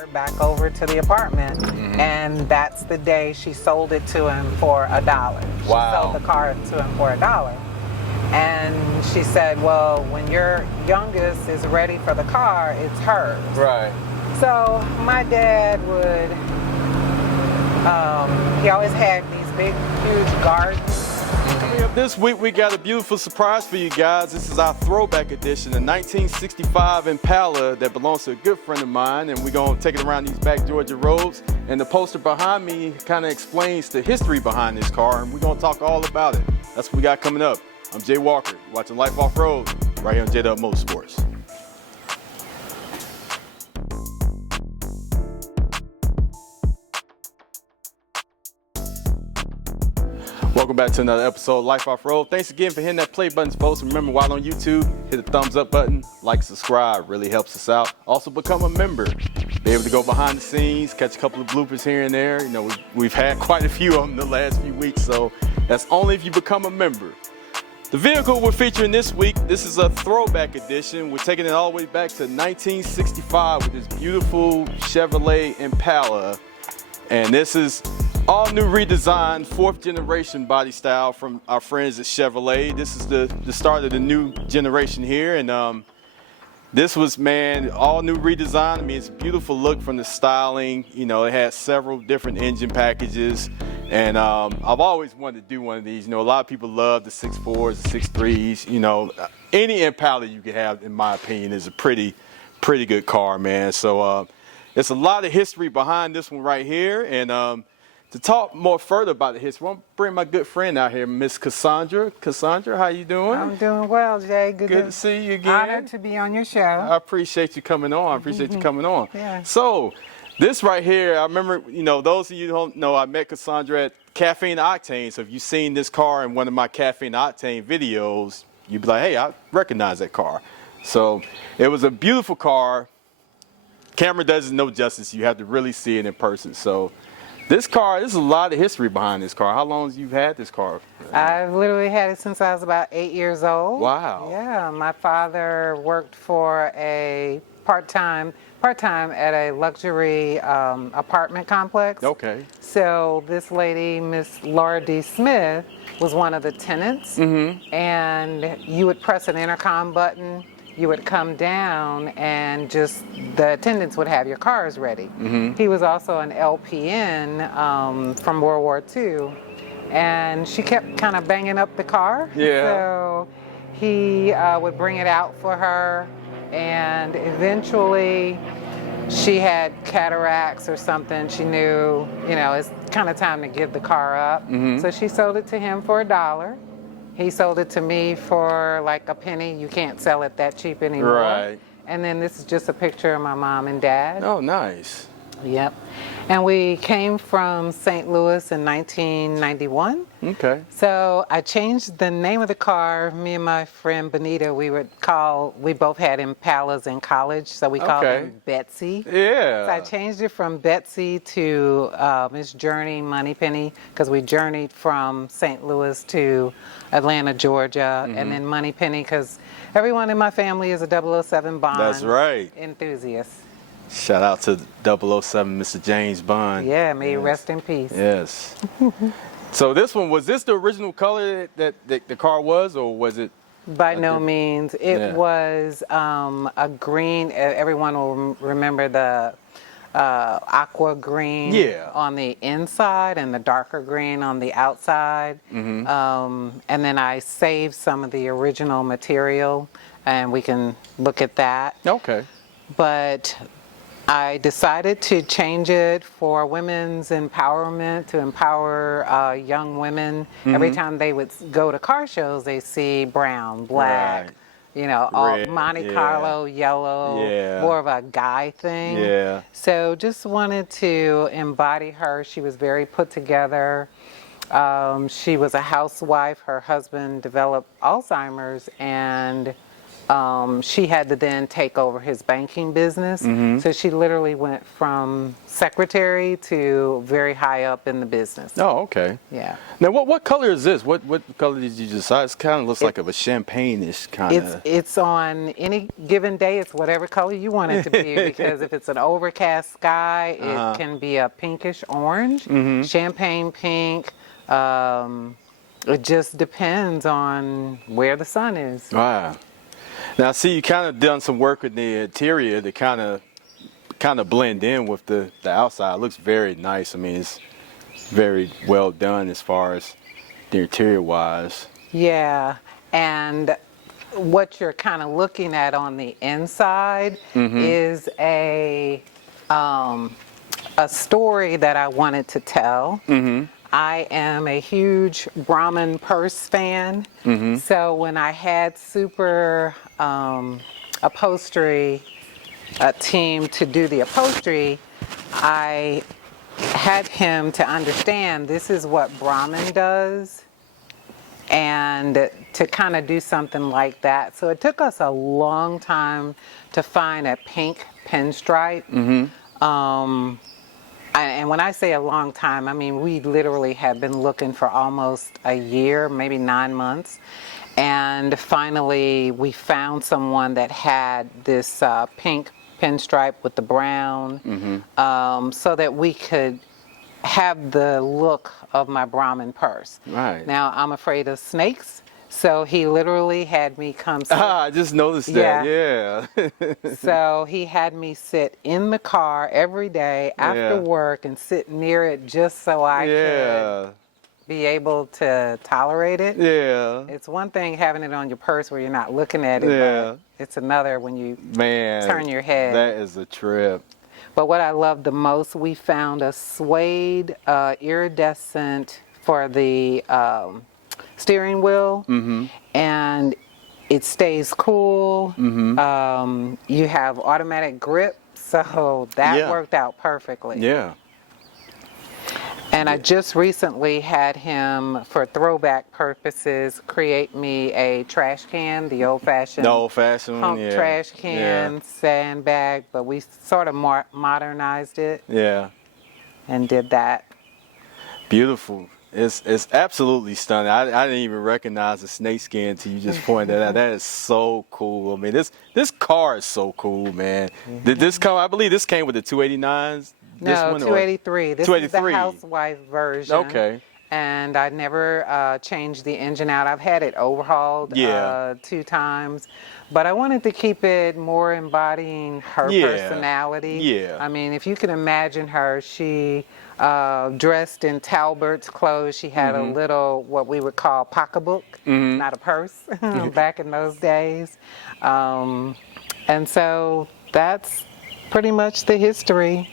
her back over to the apartment, and that's the day she sold it to him for $1. She sold the car to him for $1. And she said, well, when your youngest is ready for the car, it's hers. Right. So my dad would, he always had these big, huge gardens. This week we got a beautiful surprise for you guys. This is our throwback edition, a 1965 Impala that belongs to a good friend of mine, and we're going to take it around these back Georgia roads. And the poster behind me kind of explains the history behind this car, and we're going to talk all about it. That's what we got coming up. I'm Jay Walker, you're watching Life Off-Road right here on J-Dub Motorsports. Welcome back to another episode of Life Off-Road. Thanks again for hitting that play button, folks. Remember, while on YouTube, hit the thumbs up button, like, subscribe, really helps us out. Also, become a member. Be able to go behind the scenes, catch a couple of bloopers here and there. You know, we've had quite a few of them the last few weeks, so that's only if you become a member. The vehicle we're featuring this week, this is a throwback edition. We're taking it all the way back to 1965 with this beautiful Chevrolet Impala. And this is all new redesigned, 4th generation body style from our friends at Chevrolet. This is the start of the new generation here. And this was, man, all new redesign. I mean, it's a beautiful look from the styling. You know, it has several different engine packages. And I've always wanted to do one of these. You know, a lot of people love the 6.4s, the 6.3s. You know, any Impala you could have, in my opinion, is a pretty good car, man. So there's a lot of history behind this one right here. And to talk more further about the history, I want to bring my good friend out here, Miss Cassandra. Cassandra, how you doing? I'm doing well, Jay. Good to see you again. Honored to be on your show. I appreciate you coming on. Yeah. So, this right here, I remember, you know, those of you who don't know, I met Cassandra at Caffeine Octane. So if you've seen this car in one of my Caffeine Octane videos, you'd be like, hey, I recognize that car. So it was a beautiful car. Camera does it no justice. You have to really see it in person. So this car, there's a lot of history behind this car. How long have you had this car? I've literally had it since I was about 8 years old. Wow. Yeah, my father worked for a part-time at a luxury apartment complex. Okay. So this lady, Miss Laura D. Smith, was one of the tenants. And you would press an intercom button, you would come down, and just the attendants would have your cars ready. He was also an LPN from World War II, and she kept kind of banging up the car. Yeah. So he would bring it out for her, and eventually she had cataracts or something. She knew, you know, it's kind of time to give the car up. So she sold it to him for $1. He sold it to me for like a penny. You can't sell it that cheap anymore. Right. And then this is just a picture of my mom and dad. Oh, nice. Yep. And we came from St. Louis in 1991. Okay. So I changed the name of the car. Me and my friend Benita, we both had Impalas in college, so we called them Betsy. Yeah. So I changed it from Betsy to Miss Journey Moneypenny, because we journeyed from St. Louis to Atlanta, Georgia, and then Moneypenny, because everyone in my family is a 007 Bond That's right. enthusiast. Shout out to 007, Mr. James Bond. Yeah, may he rest in peace. Yes. So this one, was this the original color that the car was, or was it? By no means. It was a green. Everyone will remember the aqua green on the inside and the darker green on the outside. And then I saved some of the original material, and we can look at that. Okay. But I decided to change it for women's empowerment, to empower young women. Every time they would go to car shows, they see brown, black, you know, all Red, Monte Carlo, yellow, more of a guy thing. Yeah. So just wanted to embody her. She was very put together. She was a housewife. Her husband developed Alzheimer's, and she had to then take over his banking business. So she literally went from secretary to very high up in the business. Oh, okay. Yeah. Now, what color is this? What color did you decide? It kind of looks like a champagne-ish kind of. It's on any given day. It's whatever color you want it to be, because if it's an overcast sky, it can be a pinkish orange, champagne pink. It just depends on where the sun is. Wow. Now, see, you kind of done some work with the interior to kind of blend in with the outside. It looks very nice. I mean, it's very well done as far as the interior wise. Yeah, and what you're kind of looking at on the inside is a story that I wanted to tell. I am a huge Brahmin purse fan, so when I had Super Upholstery team to do the upholstery, I had him to understand this is what Brahmin does, and to kind of do something like that. So it took us a long time to find a pink pinstripe. And when I say a long time, I mean we literally have been looking for almost a year, maybe 9 months. And finally we found someone that had this pink pinstripe with the brown, so that we could have the look of my Brahmin purse. Right. Now I'm afraid of snakes, so he literally had me come sit. I just noticed that. Yeah. So he had me sit in the car every day after work and sit near it just so I could be able to tolerate it. Yeah. It's one thing having it on your purse where you're not looking at it, but it's another when you turn your head. That is a trip. But what I love the most, we found a suede iridescent for the steering wheel, and it stays cool. You have automatic grip, so that worked out perfectly. Yeah. And I just recently had him, for throwback purposes, create me a trash can, the old-fashioned hump trash can, sandbag, but we sort of modernized it. Yeah. And did that. Beautiful. It's absolutely stunning. I didn't even recognize the snake skin until you just pointed that out. That is so cool. I mean, this car is so cool, man. Did this come? I believe this came with the 289s. No, 283. This is the housewife version. Okay. And I never changed the engine out. I've had it overhauled 2 times. But I wanted to keep it more embodying her personality. Yeah. I mean, if you can imagine her, she dressed in Talbert's clothes. She had a little, what we would call pocketbook, not a purse, back in those days. And so that's pretty much the history.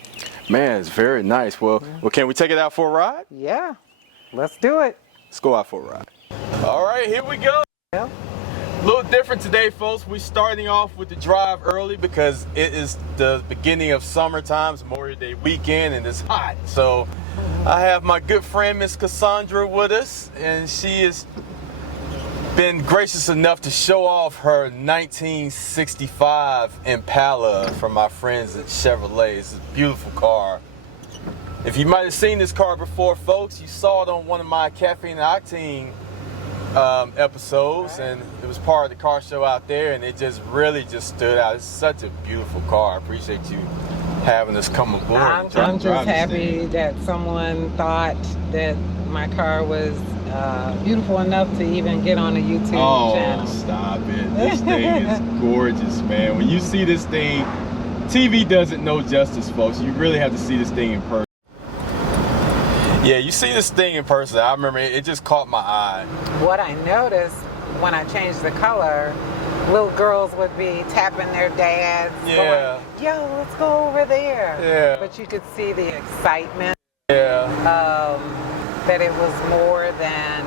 Man, it's very nice. Well, can we take it out for a ride? Yeah, let's do it. Let's go out for a ride. All right, here we go. Yeah. A little different today, folks. We're starting off with the drive early because it is the beginning of summertime, it's Memorial Day weekend, and it's hot. So I have my good friend, Miss Cassandra, with us, and she has been gracious enough to show off her 1965 Impala from my friends at Chevrolet. It's a beautiful car. If you might have seen this car before, folks, you saw it on one of my Caffeine and Octane episodes, and it was part of the car show out there, and it just really stood out. It's such a beautiful car. I appreciate you having us come aboard. I'm just happy that someone thought that my car was beautiful enough to even get on a YouTube channel. Oh, stop it. This thing is gorgeous, man. When you see this thing, TV doesn't know justice, folks. You really have to see this thing in person. Yeah, you see this thing in person. I remember it just caught my eye. What I noticed when I changed the color, little girls would be tapping their dads, going, yo, let's go over there. Yeah. But you could see the excitement. Yeah. That it was more than,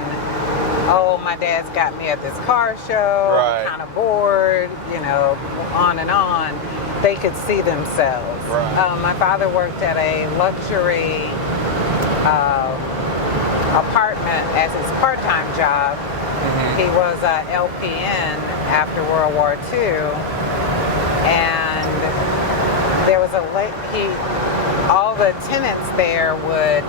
oh, my dad's got me at this car show, Right. I'm kind of bored, you know, on and on. They could see themselves. Right. My father worked at a luxury apartment as his part-time job. He was a LPN, after World War II, and there was all the tenants there would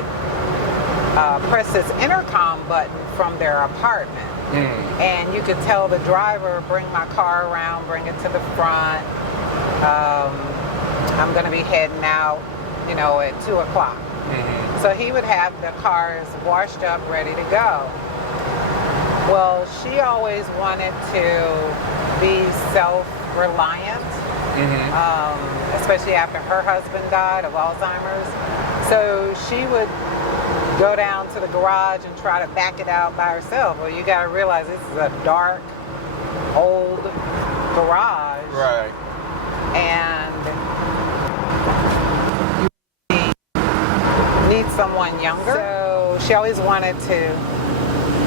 press this intercom button from their apartment. And you could tell the driver, bring my car around, bring it to the front. I'm going to be heading out, at 2 o'clock. So he would have the cars washed up, ready to go. Well, she always wanted to be self-reliant, especially after her husband died of Alzheimer's. So she would go down to the garage and try to back it out by herself. Well, you got to realize this is a dark, old garage. Right. And you need someone younger. So she always wanted to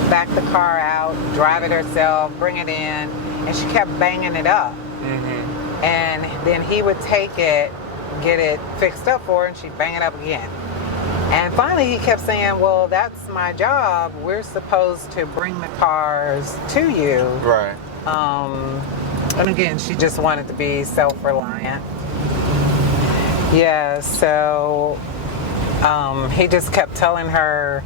back the car out, drive it herself, bring it in, and she kept banging it up. And then he would take it, get it fixed up for her, and she'd bang it up again. And finally he kept saying, well, that's my job. We're supposed to bring the cars to you. Right. And again, she just wanted to be self-reliant. Yeah, so he just kept telling her,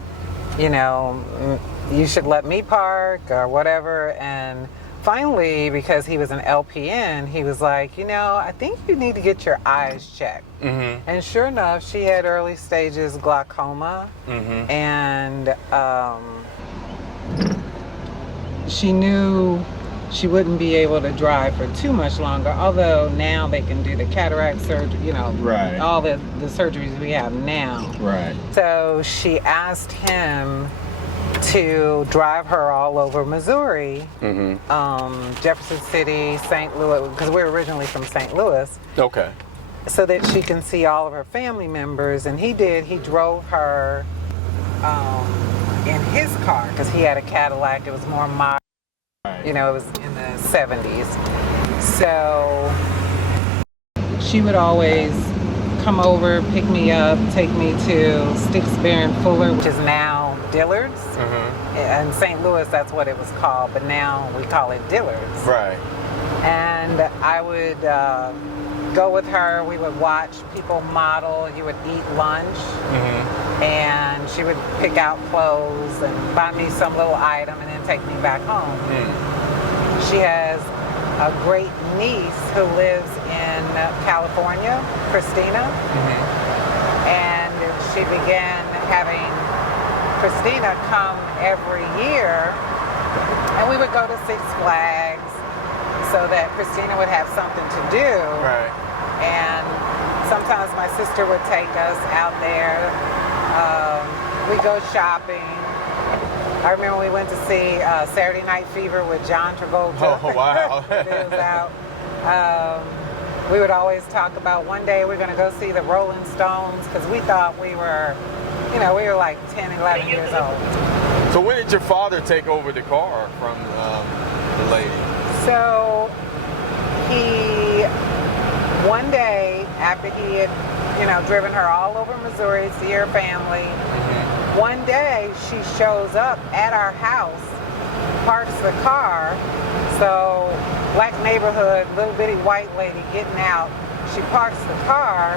you should let me park or whatever. And finally, because he was an LPN, he was like, I think you need to get your eyes checked. And sure enough, she had early stages glaucoma. And she knew she wouldn't be able to drive for too much longer, although now they can do the cataract surgery, right. all the surgeries we have now. Right. So she asked him to drive her all over Missouri, Jefferson City, St. Louis, because we're originally from St. Louis. Okay. So that she can see all of her family members. And he did. He drove her in his car, because he had a Cadillac. It was more modern. Right. It was in the 70s. So she would always come over, pick me up, take me to Sticks, Bear & Fuller, which is now Dillard's. In St. Louis, that's what it was called, but now we call it Dillard's. Right. And I would go with her. We would watch people model. You would eat lunch. And she would pick out clothes and buy me some little item and then take me back home. She has a great niece who lives in California, Christina. And she began having Christina come every year, and we would go to Six Flags so that Christina would have something to do. Right. And sometimes my sister would take us out there. We'd go shopping. I remember we went to see Saturday Night Fever with John Travolta. Oh, wow. It was out. We would always talk about one day we're going to go see the Rolling Stones, because we thought we were, we were like 10, 11 years old. So when did your father take over the car from the lady? So one day after he had, driven her all over Missouri to see her family, one day she shows up at our house, parks the car. So black neighborhood, little bitty white lady getting out. She parks the car,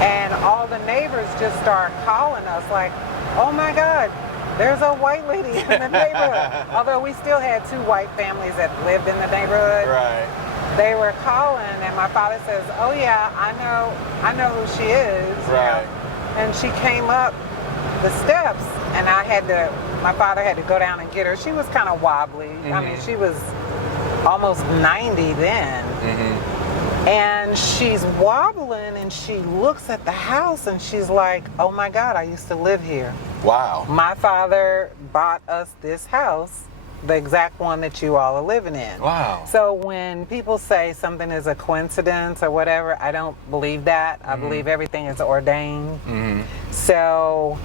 and all the neighbors just start calling us like, oh my God, there's a white lady in the neighborhood. Although we still had 2 white families that lived in the neighborhood. Right. They were calling, and my father says, oh yeah, I know who she is. Right. And she came up the steps, and my father had to go down and get her. She was kind of wobbly. I mean, she was almost 90 then. And she's wobbling, and she looks at the house, and she's like, oh my God, I used to live here. Wow. My father bought us this house, the exact one that you all are living in. Wow. So when people say something is a coincidence or whatever, I don't believe that. I believe everything is ordained. So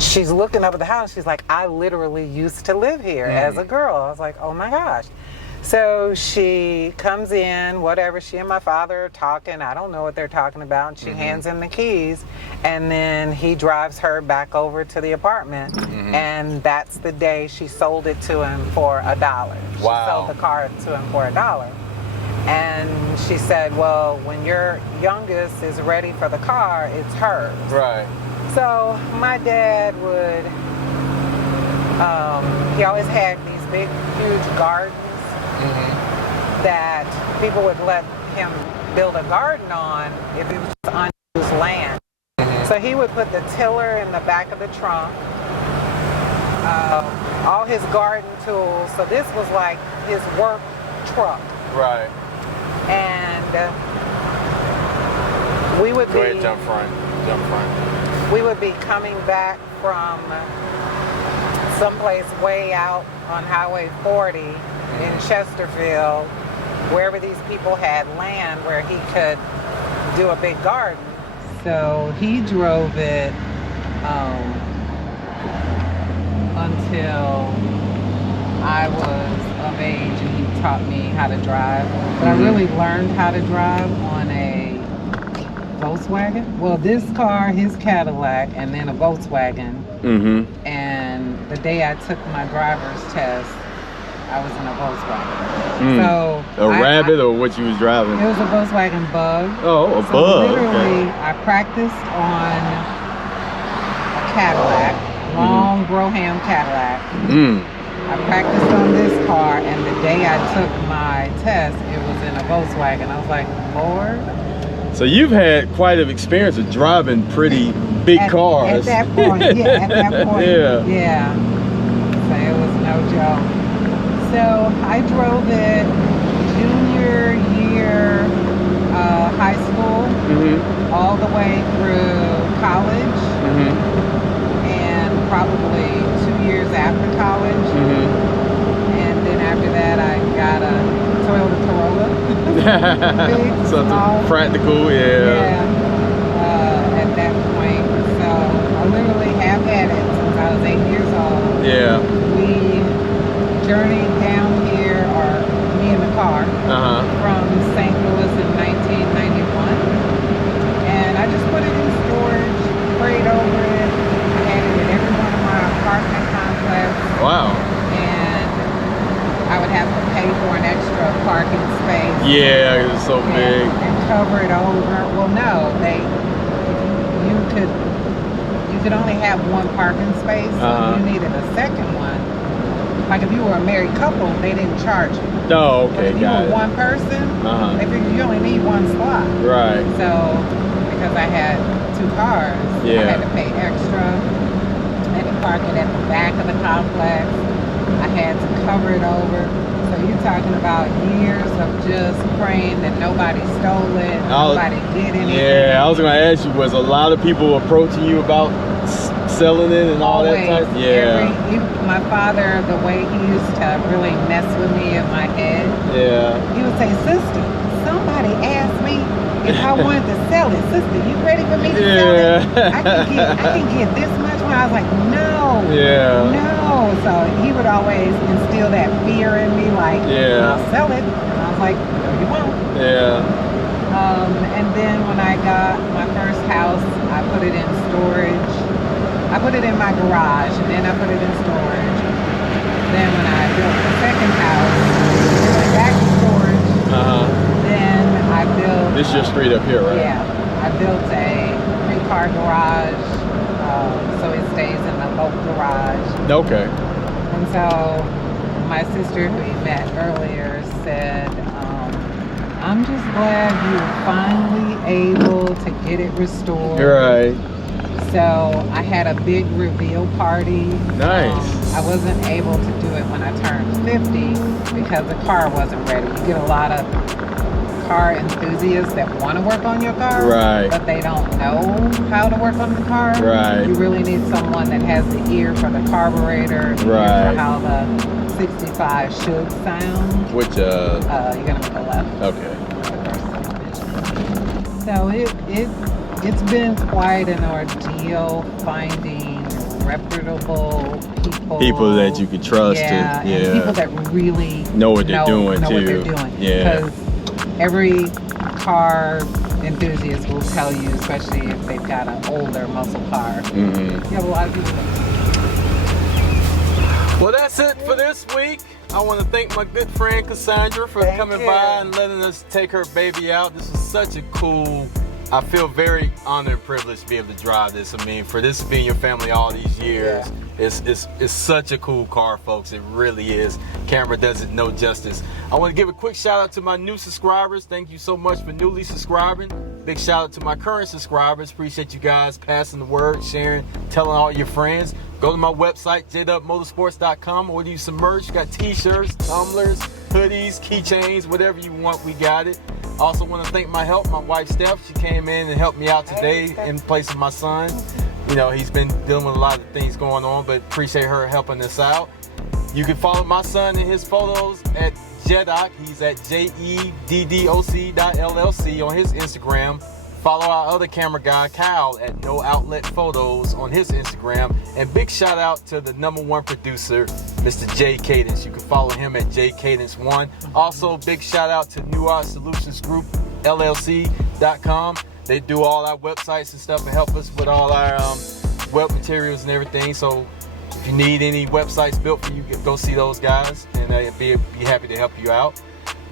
she's looking up at the house. She's like, I literally used to live here as a girl. I was like, oh my gosh. So she comes in, whatever, she and my father are talking. I don't know what they're talking about. And she hands him the keys, and then he drives her back over to the apartment. And that's the day she sold it to him for $1. She sold the car to him for $1. And she said, well, when your youngest is ready for the car, it's hers. Right. So my dad would, he always had these big, huge gardens that people would let him build a garden on if it was just unused land. So he would put the tiller in the back of the trunk, all his garden tools. So this was like his work truck. Right. And we would Go ahead, jump front. we would be coming back from someplace way out on Highway 40 in Chesterfield, wherever these people had land where he could do a big garden. So he drove it until I was of age, and he taught me how to drive. But I really learned how to drive on a Volkswagen. Well, this car, his Cadillac, and then a Volkswagen. And the day I took my driver's test, I was in a Volkswagen. So a Rabbit or what you was driving? It was a Volkswagen Bug. Oh, a so Bug. Literally, I practiced on a Cadillac, long Brougham Cadillac. I practiced on this car, and the day I took my test, it was in a Volkswagen. I was like, Lord. So you've had quite an experience of driving pretty big cars. At that point, yeah, at that point. Yeah. So it was no joke. So I drove it junior year high school, all the way through college, and probably 2 years after college. And then after that, I got a Toyota Corolla. Big, something small, practical, at that point. So I literally have had it since I was 8 years old. We journeyed down here, or me in the car, from St. Louis in 1991. And I just put it in storage, prayed over it. I had it in every one of my apartment complexes. Wow. And I would have to pay for an extra parking space. Yeah, it was so big. And cover it over. Well, no, you could only have one parking space. So if you needed a second one, like if you were a married couple, they didn't charge you. Oh, okay, but if you were one person, they figured you only need one slot. Right. So because I had 2 cars, I had to pay extra. I had to park it at the back of the complex. I had to cover it over. So you're talking about years of just praying that nobody stole it, nobody did anything. Yeah, I was gonna ask you, was a lot of people approaching you about selling it and all that type? Yeah. My father, the way he used to really mess with me in my head, he would say, sister, somebody asked me if I wanted to sell it. Sister, you ready for me to sell it? I can get this much money. I was like, no. No. So he would always instill that fear in me, like, I'll sell it. And I was like, no, you won't. And then when I got my first house, I put it in storage. I put it in my garage, and then I put it in storage. Then when I built the second house, it went back to storage. Then I built... This is your street up here, right? Yeah. I built a 3-car garage, so it stays in the local garage. Okay. And so my sister, who you met earlier, said, I'm just glad you were finally able to get it restored. Right. So I had a big reveal party. Nice. I wasn't able to do it when I turned 50 because the car wasn't ready. You get a lot of car enthusiasts that want to work on your car, but they don't know how to work on the car. You really need someone that has the ear for the carburetor, the ear for how the 65 should sound. Which you're gonna make a left. Okay. So it's been quite an ordeal finding reputable people. People that you can trust. Yeah, and and people that really know what they're doing know too. what they're doing. Yeah. Because every car enthusiast will tell you, especially if they've got an older muscle car. Mm-hmm. You have a lot of people that. Well, that's it for this week. I want to thank my good friend Cassandra for coming by and letting us take her baby out. This was such a cool. I feel very honored and privileged to be able to drive this. I mean, for this to be in your family all these years, it's such a cool car, folks. It really is. Camera does it no justice. I want to give a quick shout out to my new subscribers. Thank you so much for newly subscribing. Big shout out to my current subscribers. Appreciate you guys passing the word, sharing, telling all your friends. Go to my website, jdubmotorsports.com. Order you some merch. Got t-shirts, tumblers, hoodies, keychains, whatever you want, we got it. Also want to thank my wife Steph. She came in and helped me out today in place of my son. You know, he's been dealing with a lot of things going on, but appreciate her helping us out. You can follow my son in his photos at Jeddoc. He's at jeddoc.llc on his Instagram. Follow our other camera guy, Kyle, at No Outlet Photos on his Instagram. And big shout out to the #1 producer, Mr. Jay Cadence. You can follow him at jcadence1. Also, big shout out to New Art Solutions Group, LLC.com. They do all our websites and stuff and help us with all our web materials and everything. So if you need any websites built for you, go see those guys, and they'd be happy to help you out.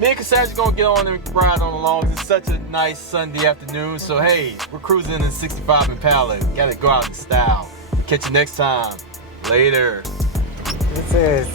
Me and Cassandra's gonna get on and ride on along. It's such a nice Sunday afternoon. So hey, we're cruising in 65 Impala. Gotta go out in style. Catch you next time. Later. This is.